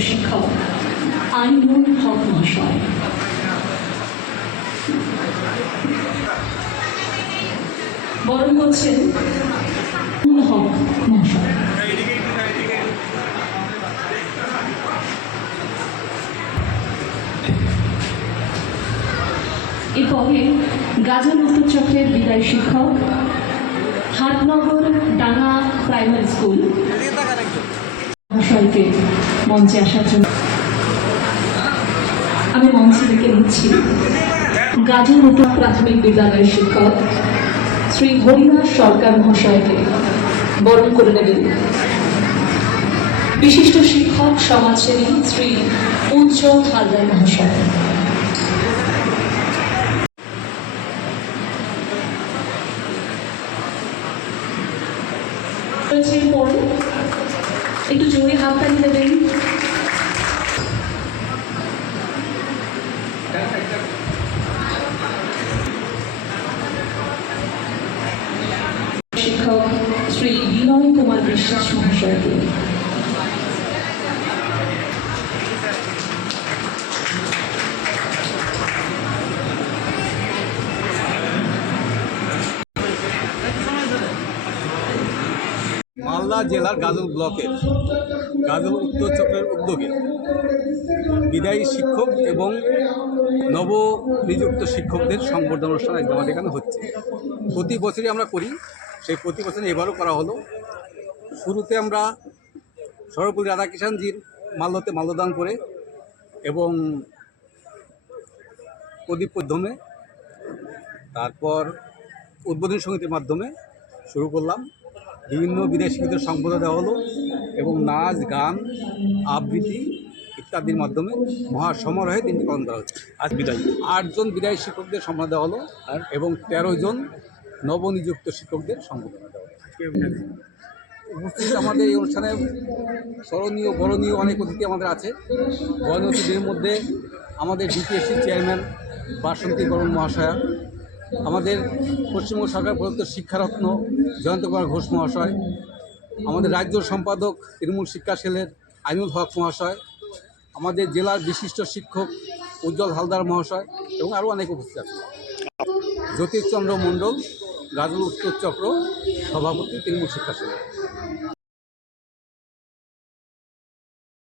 শিক্ষক। আইনুল হক মহাশয় বরণ করছেন হক মহাশয় এরপরে গাজল উত্তর চক্রের বিদায় শিক্ষক হাটনগর ডাঙ্গা প্রাইমারি স্কুল মহাশয়কে মঞ্চে আসার জন্য। আমি মঞ্চে ডেকে নিচ্ছি। গাজল উত্তর প্রাথমিক বিদ্যালয়ের শিক্ষক শ্রী হরিদাস সরকার মহাশয়কে বরণ করে নেবেন। বিশিষ্ট শিক্ষক, সমাজসেবী শ্রী উজ্জ্বল হালদার মহাশয়। রয়েছে একটু জোরে হাততালি দেবেন। শিক্ষক শ্রী বিনয় কুমার বিশ্বাস মহাশয়কে মালদা জেলার গাজল ব্লকের গাজল উত্তর চক্রের উদ্যোগে বিদায়ী শিক্ষক এবং নব নিযুক্ত শিক্ষকদের সংবর্ধনা অনুষ্ঠান একদম আমাদের এখানে হচ্ছে। প্রতি বছরই আমরা করি, সেই প্রতি বছর এবারও করা হলো। শুরুতে আমরা সর্বপল্লী রাধাকিষাণজির মাল্যতে মাল্যদান করে এবং প্রদীপ মাধ্যমে তারপর উদ্বোধনী সঙ্গীতের মাধ্যমে শুরু করলাম। বিভিন্ন বিদেশিদের সম্বোধন দেওয়া হলো এবং নাচ গান আবৃত্তি ইত্যাদির মাধ্যমে মহা সমারোহে দিনটি পালন করা হচ্ছে। আজ বিদায়। আটজন বিদায়ী শিক্ষকদের সম্মান দেওয়া হলো আর? এবং তেরো জন নবনিযুক্ত শিক্ষকদের সম্বোধনা দেওয়া হলো। উপস্থিত আমাদের এই অনুষ্ঠানে স্মরণীয় বরণীয় অনেক অতিথি আমাদের আছে। বরণীয় অতিথির মধ্যে আমাদের ডিপিএসসি চেয়ারম্যান বাসন্তী বরণ মহাশয়া আমাদের পশ্চিমবঙ্গ সরকার প্রদত্ত শিক্ষারত্ন জয়ন্ত কুমার ঘোষ মহাশয়, আমাদের রাজ্য সম্পাদক তৃণমূল শিক্ষা সেলের আইনুল হক মহাশয়, আমাদের জেলার বিশিষ্ট শিক্ষক উজ্জ্বল হালদার মহাশয় এবং আরও অনেক উপস্থিত আছে জ্যোতিষচন্দ্র মণ্ডল গাজল উত্তর চক্র সভাপতি তৃণমূল শিক্ষা সেল।